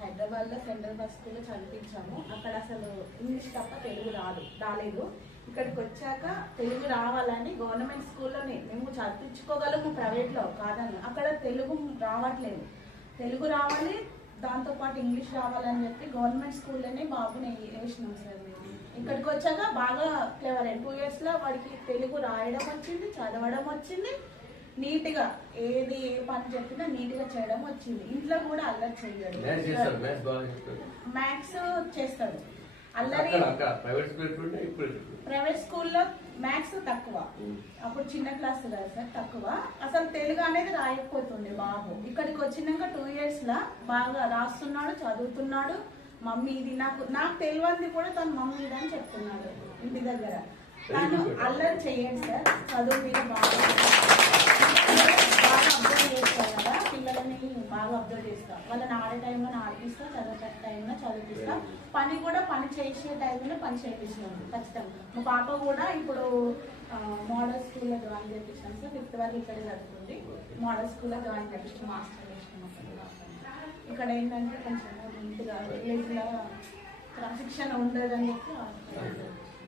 హైదరాబాద్లో central bus స్కూల్లో చదివించాము. అక్కడ అసలు ఇంగ్లీష్ తప్ప తెలుగు రాలేదు. ఇక్కడికి వచ్చాక తెలుగు రావాలని గవర్నమెంట్ స్కూల్లోనే మేము చదివించుకోగలము, ప్రైవేట్లో కాదని. అక్కడ తెలుగు రావట్లేదు. తెలుగు రావాలి, దాంతోపాటు ఇంగ్లీష్ రావాలని చెప్పి గవర్నమెంట్ స్కూల్లోనే బాబుని వేసినాం సార్ మేము. ఇక్కడికి వచ్చాక బాగా క్లెవర్ 2 ఇయర్స్లో వాడికి తెలుగు రాయడం వచ్చింది, చదవడం వచ్చింది, నీట్గా ఏ పని చెప్పినా నీట్గా చేయడం వచ్చింది. ఇంట్లో కూడా అల్లరి చేయడు, మ్యాథ్స్ చేస్తాడు. అల్లరి ప్రైవేట్ స్కూల్లో మ్యాథ్స్ తక్కువ, అప్పుడు చిన్న క్లాస్ కదా సార్, తక్కువ. అసలు తెలుగు అనేది రాయకపోతుంది బాబు. ఇక్కడికి వచ్చినాక 2 ఇయర్స్లో బాగా రాస్తున్నాడు, చదువుతున్నాడు. మమ్మీ ఇది నాకు తెలియంది కూడా తను మమ్మీ ఇది అని చెప్తున్నాడు ఇంటి దగ్గర. తను అల్లరి చేయండి సార్, చదువు మీద బాగా అబ్జర్వ్ చేస్తాను కదా, పిల్లలని బాగా అబ్జర్వ్ చేస్తా. వాళ్ళని ఆడే టైంలో ఆడిపిస్తా, చదివే టైంలో చదివిపిస్తా. పని చేసే టైంలో పని చేయించినాను ఖచ్చితంగా. మా పాప కూడా ఇప్పుడు మోడల్ స్కూల్లో జాయిన్ చేయించాను సార్. 5th వరకు ఇక్కడే చదువుతుంది. మోడల్ స్కూల్లో జాయిన్ చేయించి మాస్టర్ చేసినాము. ఇక్కడ ఏంటంటే కొంచెం నీట్గా విలేజ్లో క్రమశిక్షణ ఉండదని చెప్పి